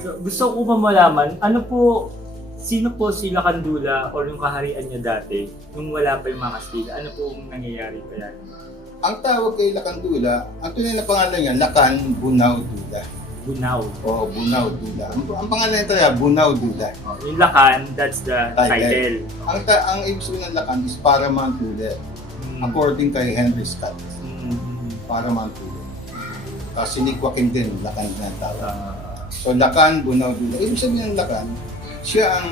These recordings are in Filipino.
So, gusto ko pa malaman, sino po si Lakandula or yung kaharian niya dati nung wala pa yung mga Kastila? Ano po ang nangyayari kaya? Ang tawag kay Lakandula, ang tunay na pangalan niya, Lakan Bunao Dula. Bunao. O Bunao Dula. Ang pangalan niya talaga, Bunao Dula. Yung Lakan, that's the title. Ang ibig sabihin ng Lakan is Paramount Ruler. According kay Henry Scott. Paramount Ruler. Tapos si Nick Joaquin din, Lakan na tawag. So Lakan, Bunao Dula. Ibig sabihin ng Lakan, siya ang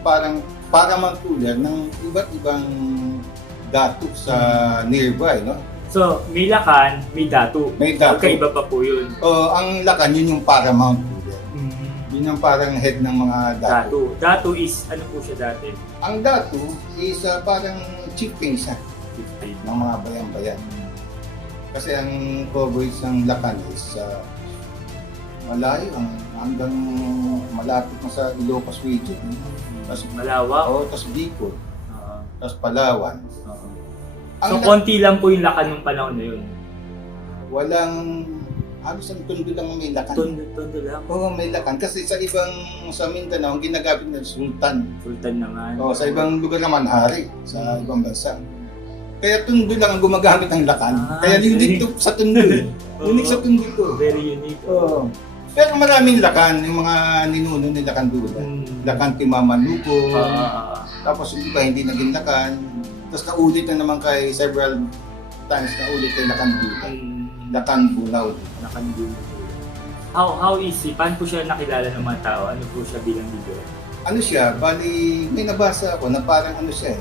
parang paramount ruler ng iba't ibang dato sa nearby, no? So, may Lakan, may Datu. May dato. Magkaiba pa po yun. Ang Lakan, yun yung paramount ruler. Yun yung parang head ng mga dato. Datu is, ano po siya dati? Ang dato is parang chieftain siya ng mga bayan-bayan. Kasi ang coverage ng Lakan is malayo, hanggang malapit na sa Ilocos region. Tapos Malawak. tapos Bicol, tapos Palawan. So, konti lang po yung Lakan nung panahon na yun. Walang, halos ang tundo lang may Lakan. Tondo lang. Oo, may Lakan. Kasi sa Mindanao, ang ginagamit na Sultan. Sultan naman. Sa ibang lugar naman, hari. Sa ibang bansa. Kaya tundo lang ang gumagamit ng Lakan. Kaya unique to sa tundo. Unique sa tundo to. Very unique. Oo. Pero maraming Lakan, yung mga ninuno ni Lakandula. Lakan Timamanuko, tapos yung iba hindi naging Lakan. Tapos naulit na naman kay several times naulit kay Lakandula. Lakan Bunao. Lakandula. How easy? Paano po siya nakilala ng mga tao? Ano po siya bilang leader? Ano siya, bali may nabasa ako na parang ano siya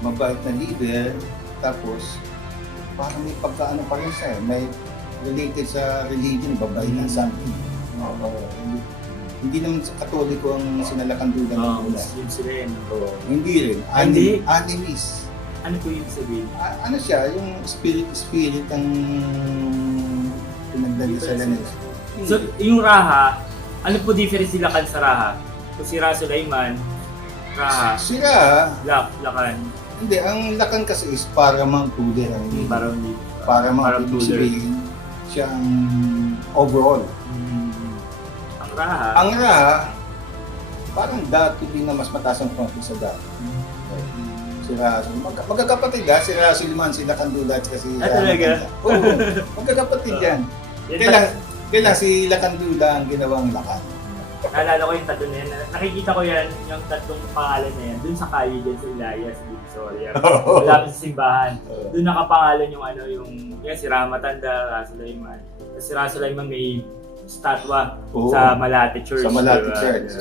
mabait na leader, tapos parang may pagkaano pa rin siya may related sa religion, babae ng something. Hindi naman sa Katoliko ang sinalakandula ng una. Muslims rin. Hindi rin. Animist. Ano po yung sabihin? Ano siya, yung spirit ang pinagdala nila. So, yung Raha, ano po difference sila kan sa Raha? So, si Ra Sulaiman, Raha, Sila, Lakan, hindi, ang Lakan kasi is paramount ruler. Paramount ruler. Siya ang overall. Ang Raha? Ang Raha, parang dati din na mas mataas ang konti sa dati. Si Raha, magkakapatid si Raha Suliman, si Lakandula at si talaga? Oo, magkakapatid yan. Kailan si Lakandula ang ginawang Lakan. Naalala ko yung tatlo na yan. Nakikita ko yan, yung tatlong pangalan na yan, dun sa kali dyan sa Elias, Victoria. Malapit sa simbahan. Dun nakapangalan yung yan si Ramatanda, Ra Sulaiman. Tapos si Ra Sulaiman may statwa sa Malate Church. Sa Malate Church.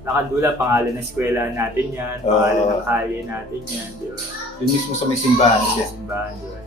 Lakandula, pangalan ng eskwela natin yan, pangalan ng kalye natin yan, di ba? Dun mismo sa may simbahan siya. Simbahan, di ba?